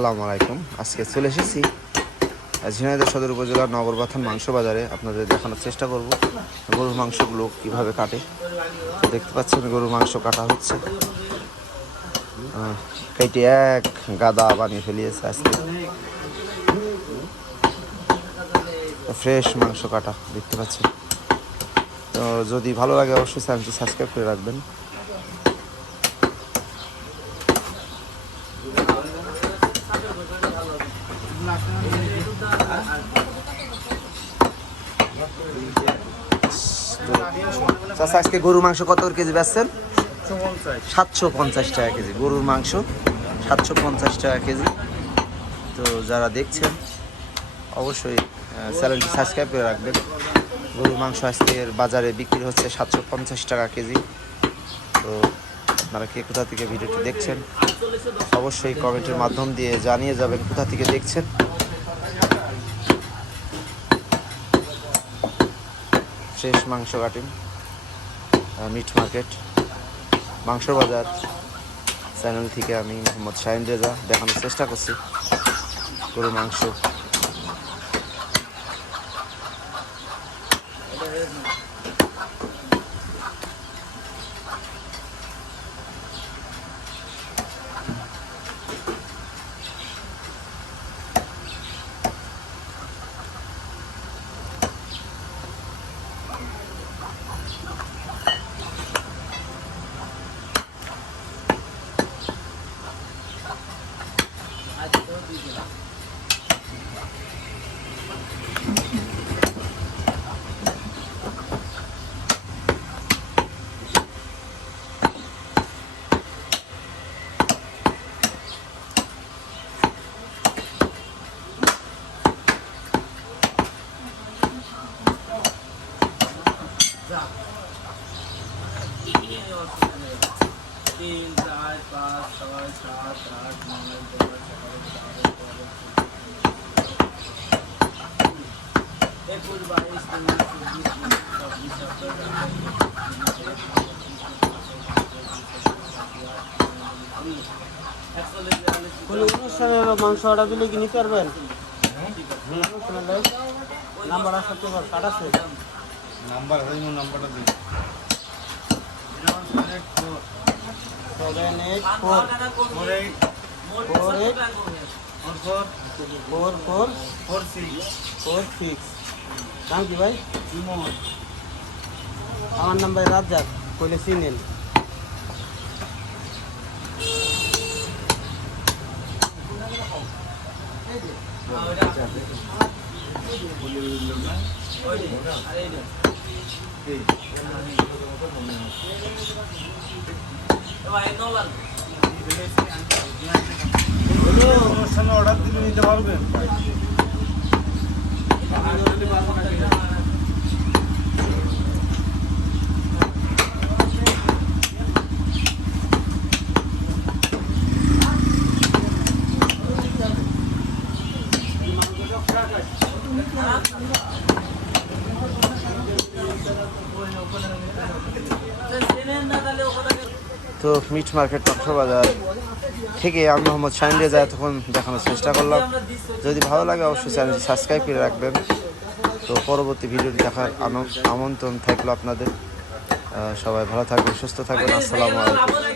আসসালামু আলাইকুম। আজকে চলে এসেছি ঝিনাইদহ সদর উপজেলার নগরবাথান মাংস বাজারে। আপনাদের দেখানোর চেষ্টা করব গরুর মাংসগুলো কিভাবে কাটে। দেখতে পাচ্ছেন গরুর মাংস কাটা হচ্ছে, কেটে এক গাদা বানিয়ে ফেলিয়েছে। আজকে ফ্রেশ মাংস কাটা দেখতে পাচ্ছেন। তো যদি ভালো লাগে অবশ্যই চ্যানেলটি সাবস্ক্রাইব করে রাখবেন। চাচা, আজকে গরুর মাংস কত কেজি বেচছেন? 750 টাকা কেজি গরুর মাংস, 750 টাকা কেজি। তো যারা দেখছেন অবশ্যই চ্যানেলটি সাবস্ক্রাইব করে রাখবেন। গরুর মাংস আজকের বাজারে বিক্রি হচ্ছে 750 টাকা কেজি। তো আপনারা কে কোথা থেকে ভিডিওটি দেখছেন অবশ্যই কমেন্টের মাধ্যম দিয়ে জানিয়ে যাবেন কোথা থেকে দেখছেন। ফ্রেশ মাংস কাটেন মিট মার্কেট মাংস বাজার চ্যানেল থেকে আমি মোহাম্মদ শাহিন রেজা দেখানোর চেষ্টা করছি গরুর মাংস। অনুষ্ঠানে মাংস অর্ডার দিলে কি নিতে পারবেন? নাম্বার আসতে পার কাট আছে নাম্বার হইল নাম্বারটা দিন 784444446 নাম কি ভাই? আমার নাম্বার রাজ্জাক কইলে চিনেন। অর্ডার দিলে নিতে পারবেন। তো মিট মার্কেট মাংস বাজার থেকে আমি মোহাম্মদ শাহিন রেজা এতক্ষণ দেখানোর চেষ্টা করলাম। যদি ভালো লাগে অবশ্যই চ্যানেলটি সাবস্ক্রাইব করে রাখবেন। তো পরবর্তী ভিডিওটি দেখার আমন্ত্রণ থাকলো আপনাদের। সবাই ভালো থাকবেন, সুস্থ থাকবেন। আসসালামু আলাইকুম।